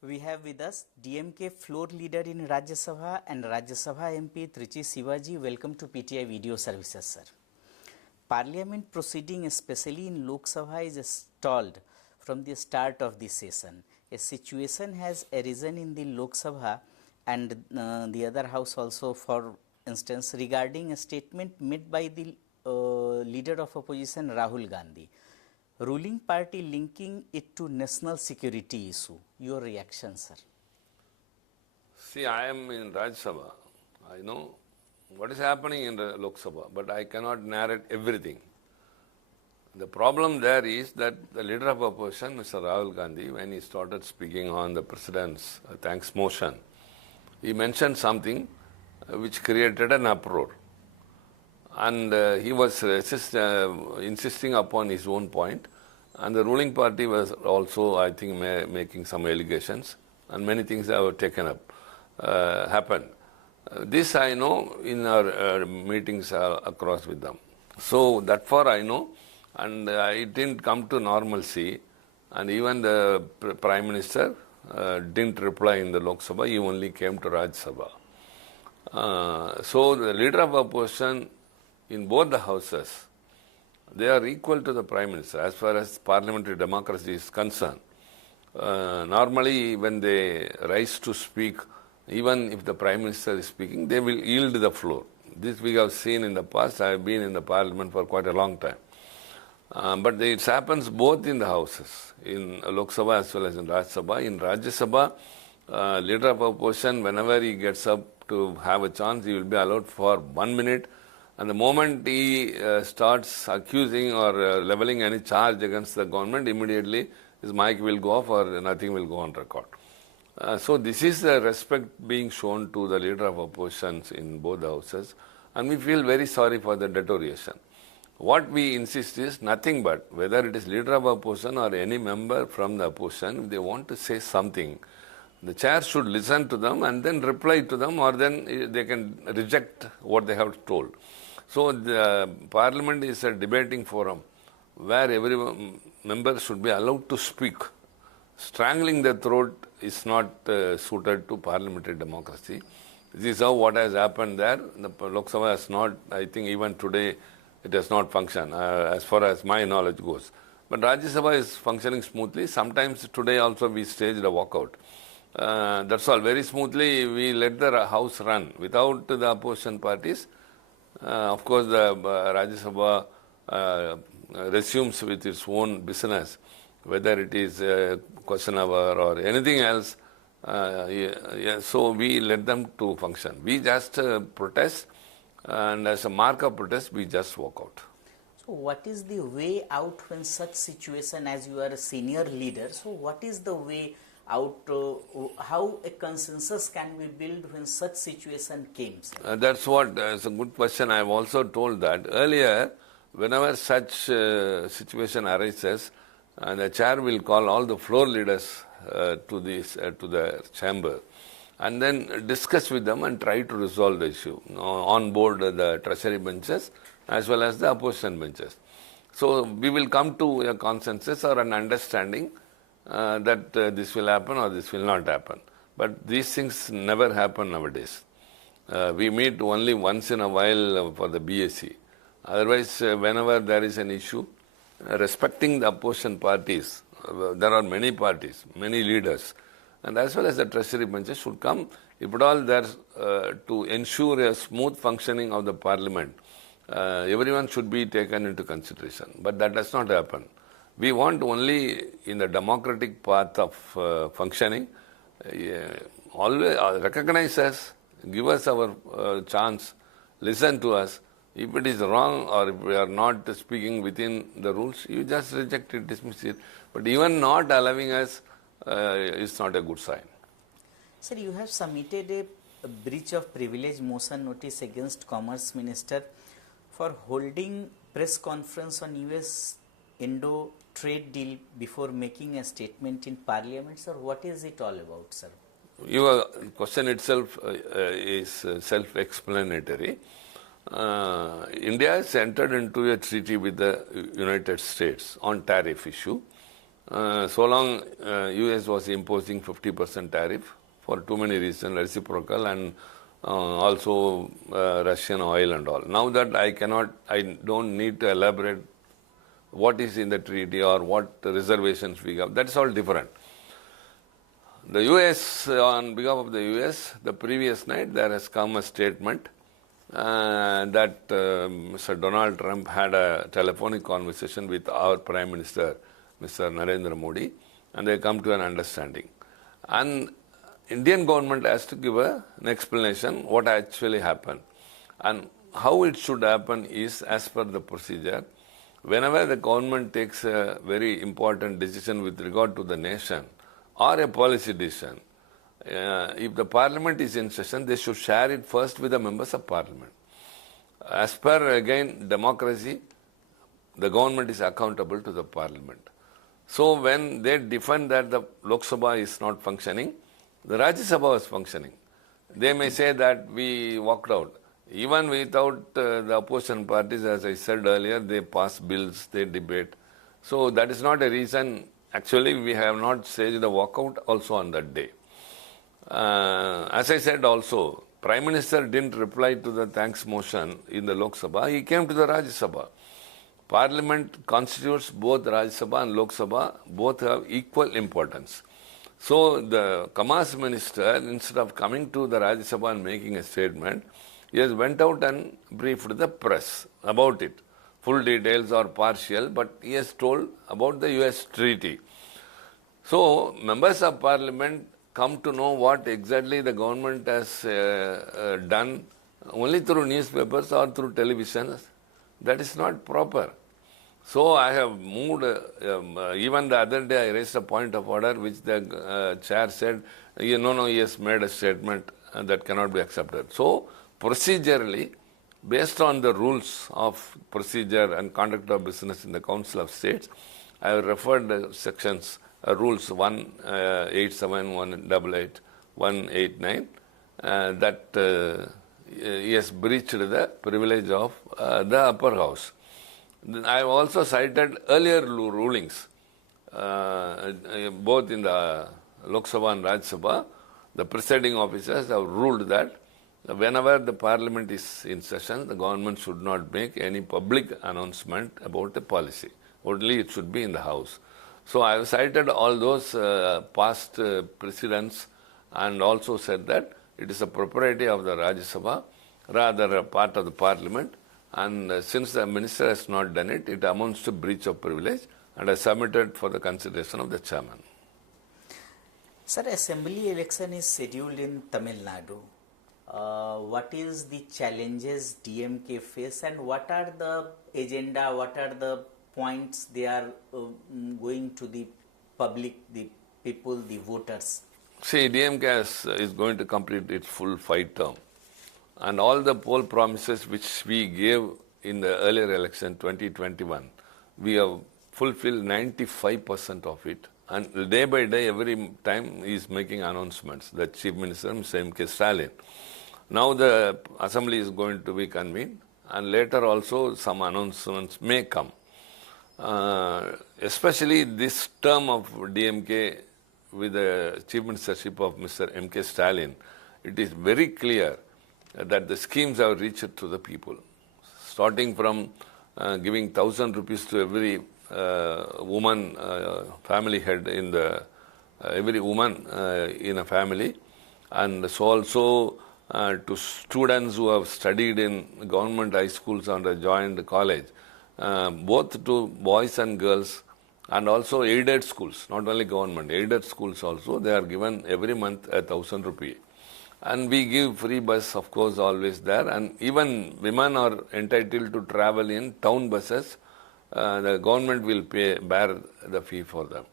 We have with us DMK floor leader in Rajya Sabha and Rajya Sabha MP Trichy Siva ji. Welcome to PTI Video Services, sir. Parliament proceeding, especially in Lok Sabha, is stalled from the start of the session. A situation has arisen in the Lok Sabha and the other house also, for instance, regarding a statement made by the leader of opposition Rahul Gandhi. Ruling party linking it to national security issue. Your reaction, sir? See, I am in Rajya Sabha. I know what is happening in the Lok Sabha, but I cannot narrate everything. The problem there is that the leader of opposition, Mr. Rahul Gandhi, when he started speaking on the president's thanks motion, he mentioned something which created an uproar. And he was insisting upon his own point, and the ruling party was also, I think, making some allegations, and many things have taken up, happened. This I know in our meetings across with them. So that far I know, and it didn't come to normalcy, and even the Prime Minister didn't reply in the Lok Sabha, he only came to Rajya Sabha. So the leader of opposition in both the houses, they are equal to the Prime Minister as far as parliamentary democracy is concerned. Normally when they rise to speak, even if the Prime Minister is speaking, they will yield the floor. This we have seen in the past. I have been in the parliament for quite a long time. But it happens both in the houses, in Lok Sabha as well as in Rajya Sabha. In Rajya Sabha, leader of opposition, whenever he gets up to have a chance, he will be allowed for 1 minute. And the moment he starts accusing or leveling any charge against the government, immediately his mic will go off or nothing will go on record. So this is the respect being shown to the leader of opposition in both the houses, and we feel very sorry for the deterioration. What we insist is nothing but, whether it is leader of opposition or any member from the opposition, if they want to say something, the chair should listen to them and then reply to them, or then they can reject what they have told. So the parliament is a debating forum where every member should be allowed to speak. Strangling the throat is not suited to parliamentary democracy. This is how what has happened there. The Lok Sabha has not, I think even today, it has not functioned as far as my knowledge goes. But Rajya Sabha is functioning smoothly. Sometimes today also we staged a walkout. That's all. Very smoothly we let the house run without the opposition parties. Of course, the Rajya Sabha resumes with its own business, whether it is a question hour or anything else. So we let them to function. We just protest, and as a mark of protest, we just walk out. So what is the way out when such situation, as you are a senior leader, so what is the way out, how a consensus can be built when such situation comes? That's a good question. I have also told that earlier, whenever such situation arises, the chair will call all the floor leaders to the chamber and then discuss with them and try to resolve the issue on board the treasury benches as well as the opposition benches. So we will come to a consensus or an understanding that this will happen or this will not happen. But these things never happen nowadays. We meet only once in a while for the BSc. Otherwise, whenever there is an issue, respecting the opposition parties, there are many parties, many leaders, and as well as the treasury benches should come, if at all there to ensure a smooth functioning of the parliament. Everyone should be taken into consideration, but that does not happen. We want only in the democratic path of functioning, always recognize us, give us our chance, listen to us. If it is wrong or if we are not speaking within the rules, you just reject it, dismiss it. But even not allowing us is not a good sign. Sir, you have submitted a breach of privilege motion notice against Commerce Minister for holding press conference on US-Indo trade deal before making a statement in Parliament. Sir, what is it all about, sir? Your question itself is self-explanatory. India has entered into a treaty with the United States on tariff issue. So long US was imposing 50% tariff for too many reasons, reciprocal and also Russian oil and all. Now that I don't need to elaborate what is in the treaty or what reservations we have. That's all different. The US, on behalf of the US, the previous night there has come a statement that Mr. Donald Trump had a telephonic conversation with our Prime Minister, Mr. Narendra Modi, and they come to an understanding. And Indian government has to give an explanation what actually happened. And how it should happen is as per the procedure. Whenever the government takes a very important decision with regard to the nation or a policy decision, if the parliament is in session, they should share it first with the members of parliament. As per, again, democracy, the government is accountable to the parliament. So when they defend that the Lok Sabha is not functioning, the Rajya Sabha is functioning. They may say that we walked out. Even without the opposition parties, as I said earlier, they pass bills, they debate. So that is not a reason. Actually, we have not staged a walkout also on that day. As I said also, Prime Minister didn't reply to the thanks motion in the Lok Sabha. He came to the Rajya Sabha. Parliament constitutes both Rajya Sabha and Lok Sabha. Both have equal importance. So the Commerce Minister, instead of coming to the Rajya Sabha and making a statement, he has went out and briefed the press about it. Full details or partial, but he has told about the US treaty. So members of parliament come to know what exactly the government has done only through newspapers or through television. That is not proper. So I have moved, even the other day I raised a point of order which the chair said, he has made a statement that cannot be accepted. So procedurally, based on the rules of procedure and conduct of business in the Council of States, I have referred the sections, rules 187, 188, 189, that he has breached the privilege of the upper house. I have also cited earlier rulings, both in the Lok Sabha and Rajya Sabha. The presiding officers have ruled that whenever the parliament is in session, the government should not make any public announcement about the policy. Only it should be in the house. So I have cited all those past precedents and also said that it is a propriety of the Rajya Sabha, rather a part of the parliament. And since the minister has not done it, it amounts to breach of privilege, and I submitted for the consideration of the chairman. Sir, assembly election is scheduled in Tamil Nadu. What is the challenges DMK face, and what are the agenda, what are the points they are going to the public, the people, the voters? See, DMK is going to complete its full 5 term. And all the poll promises which we gave in the earlier election, 2021, we have fulfilled 95% of it. And day by day, every time he is making announcements. The Chief Minister, Mr. M K Stalin. Now the assembly is going to be convened, and later also some announcements may come. Especially this term of DMK with the Chief Ministership of Mr. M K Stalin, it is very clear that the schemes have reached to the people. Starting from giving 1,000 rupees to every woman, family head in the, every woman in a family, and so also to students who have studied in government high schools and joined college, both to boys and girls, and also aided schools, not only government, aided schools also, they are given every month 1,000 rupees. And we give free bus, of course, always there. And even women are entitled to travel in town buses. The government will bear the fee for them.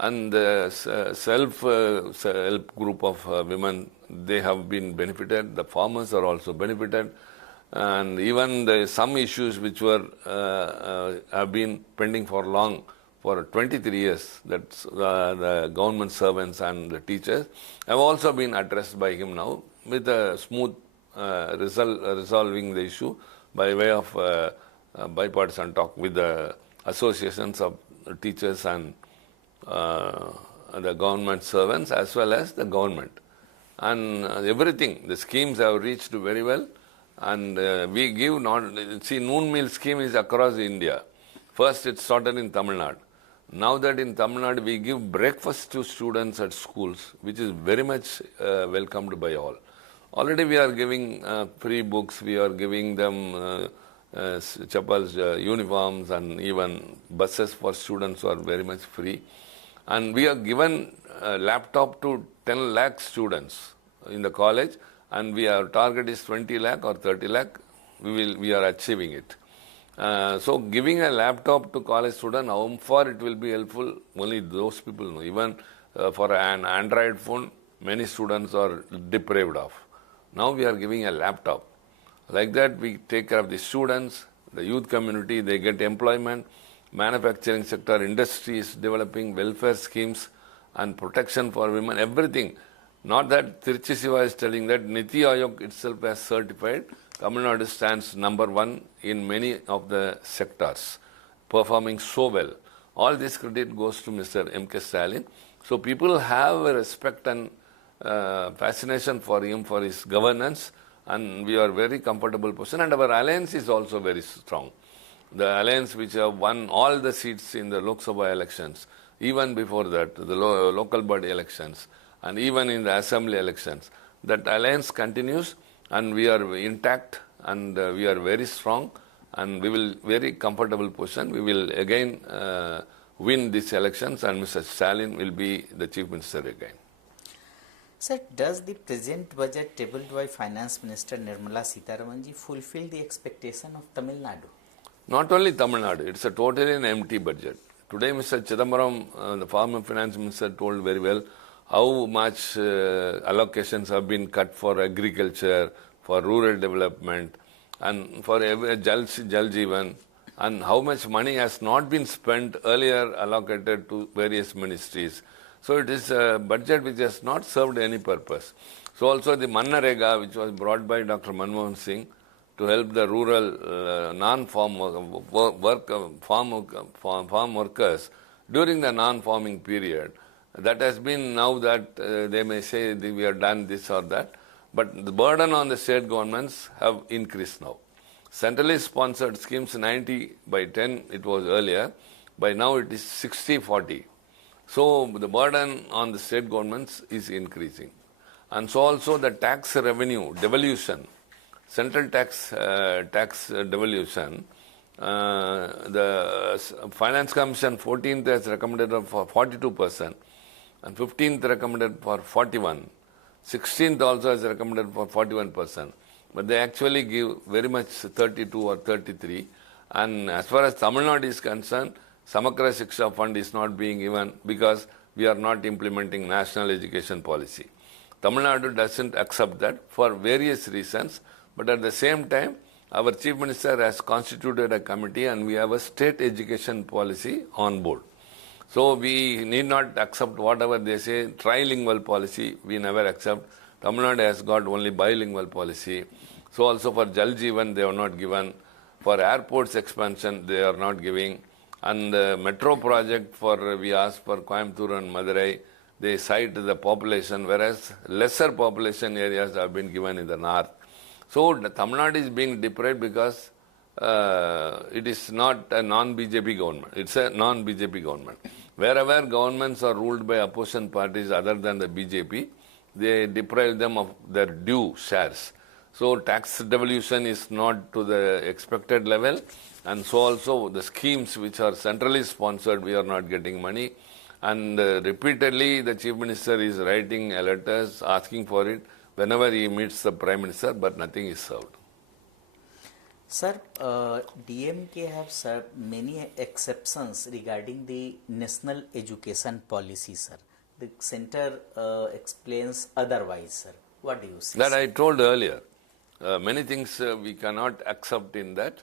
And the self-help group of women, they have been benefited. The farmers are also benefited. And even some issues which were have been pending for long, for 23 years, that's the government servants and the teachers, have also been addressed by him now with a smooth resolving the issue by way of bipartisan talk with the associations of teachers and the government servants as well as the government. And everything, the schemes have reached very well. And we give noon meal scheme is across India. First it started in Tamil Nadu. Now that in Tamil Nadu we give breakfast to students at schools, which is very much welcomed by all. Already we are giving free books, we are giving them chappals, uniforms, and even buses for students are very much free. And we have given a laptop to 10 lakh students in the college, and our target is 20 lakh or 30 lakh. We are achieving it. So giving a laptop to college student, how far it will be helpful, only those people know. Even for an Android phone, many students are deprived of. Now we are giving a laptop. Like that, we take care of the students, the youth community, they get employment, manufacturing sector, industry is developing, welfare schemes and protection for women, everything. Not that Tiruchi Siva is telling that Niti Aayog itself has certified Tamil Nadu stands number 1 in many of the sectors, performing so well. All this credit goes to Mr. M K Stalin. So people have a respect and fascination for him, for his governance, and we are very comfortable position. And our alliance is also very strong. The alliance which have won all the seats in the Lok Sabha elections, even before that, the local body elections, and even in the assembly elections, that alliance continues, and we are intact, and we are very strong, and we will very comfortable position. We will again win these elections, and Mr. Stalin will be the Chief Minister again. Sir, does the present budget tabled by Finance Minister Nirmala Sitharamanji fulfill the expectation of Tamil Nadu? Not only Tamil Nadu, it's a totally an empty budget. Today, Mr. Chidambaram, the former Finance Minister, told very well how much allocations have been cut for agriculture, for rural development, and for Jal Jeevan, and how much money has not been spent earlier allocated to various ministries. So it is a budget which has not served any purpose. So also the Mannarega, which was brought by Dr. Manmohan Singh to help the rural non-farm farm workers during the non-farming period, that has been now that they may say we have done this or that, but the burden on the state governments have increased now. Centrally sponsored schemes 90/10 it was earlier, by now it is 60/40. So the burden on the state governments is increasing. And so also the tax revenue devolution, central tax devolution, the Finance Commission 14th has recommended for 42%, and 15th recommended for 41%, 16th also has recommended for 41%, but they actually give very much 32 or 33%. And as far as Tamil Nadu is concerned, Samagra Shiksha Fund is not being given because we are not implementing national education policy. Tamil Nadu doesn't accept that for various reasons, but at the same time, our Chief Minister has constituted a committee and we have a state education policy on board. So we need not accept whatever they say, trilingual policy, we never accept. Tamil Nadu has got only bilingual policy. So also for Jal Jeevan, they are not given. For airports expansion, they are not giving. And the metro project we asked for Coimbatore and Madurai, they cite the population, whereas lesser population areas have been given in the north. So Tamil Nadu is being deprived because it is not a non-BJP government. It's a non-BJP government. Wherever governments are ruled by opposition parties other than the BJP, they deprive them of their due shares. So tax devolution is not to the expected level, and so also the schemes which are centrally sponsored, we are not getting money. And repeatedly the Chief Minister is writing letters asking for it whenever he meets the Prime Minister, but nothing is served. Sir, DMK have served many exceptions regarding the national education policy, sir. The center explains otherwise, sir. What do you say? That I told earlier. Many things we cannot accept in that.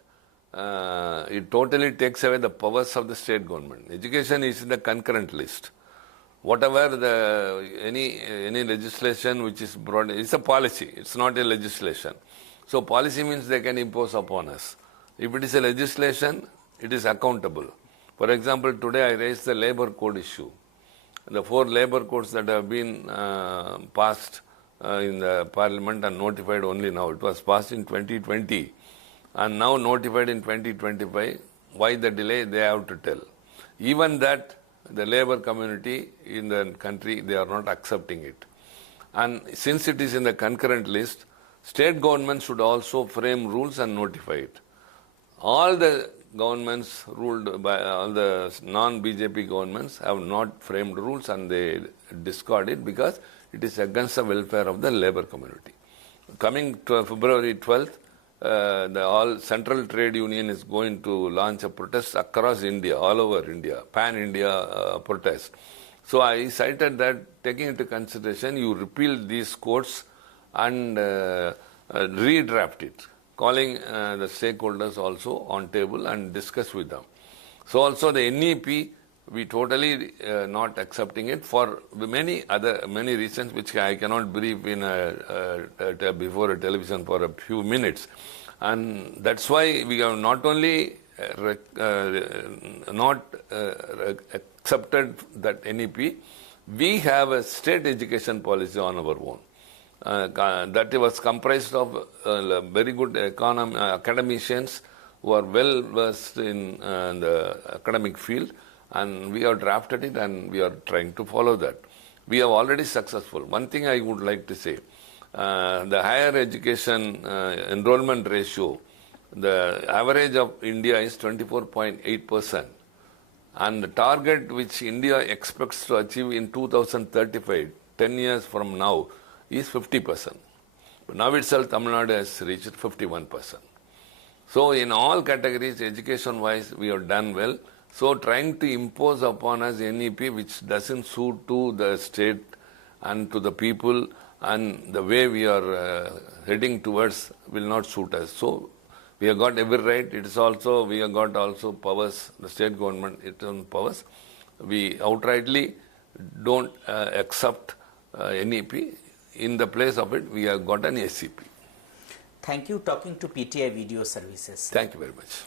It totally takes away the powers of the state government. Education is in the concurrent list. Whatever any legislation which is brought, it's a policy, it's not a legislation. So policy means they can impose upon us. If it is a legislation, it is accountable. For example, today I raised the labor code issue. the 4 labor codes that have been passed in the parliament and notified only now. It was passed in 2020 and now notified in 2025. Why the delay? They have to tell. Even that, the labor community in the country, they are not accepting it. And since it is in the concurrent list, state governments should also frame rules and notify it. All the governments ruled by all the non-BJP governments have not framed rules and they discard it because it is against the welfare of the labor community. Coming to February 12th, the all Central Trade Union is going to launch a protest across India, all over India, pan-India protest. So I cited that, taking into consideration, you repeal these codes and redraft it, calling the stakeholders also on table and discuss with them. So also the NEP, we totally not accepting it for many reasons which I cannot brief in before a television for a few minutes. And that's why we have not only not accepted that NEP, we have a state education policy on our own. That was comprised of very good academicians who are well versed in the academic field, and we have drafted it and we are trying to follow that. We are already successful. One thing I would like to say, the higher education enrollment ratio, the average of India is 24.8%. And the target which India expects to achieve in 2035, 10 years from now, is 50%. But now itself, Tamil Nadu has reached 51%. So in all categories, education-wise, we have done well. So trying to impose upon us NEP which doesn't suit to the state and to the people and the way we are heading towards will not suit us. So we have got every right. It is also, we have got also powers, the state government, its own powers. We outrightly don't accept NEP. In the place of it, we have got an SCP. Thank you. Talking to PTI Video Services. Thank you very much.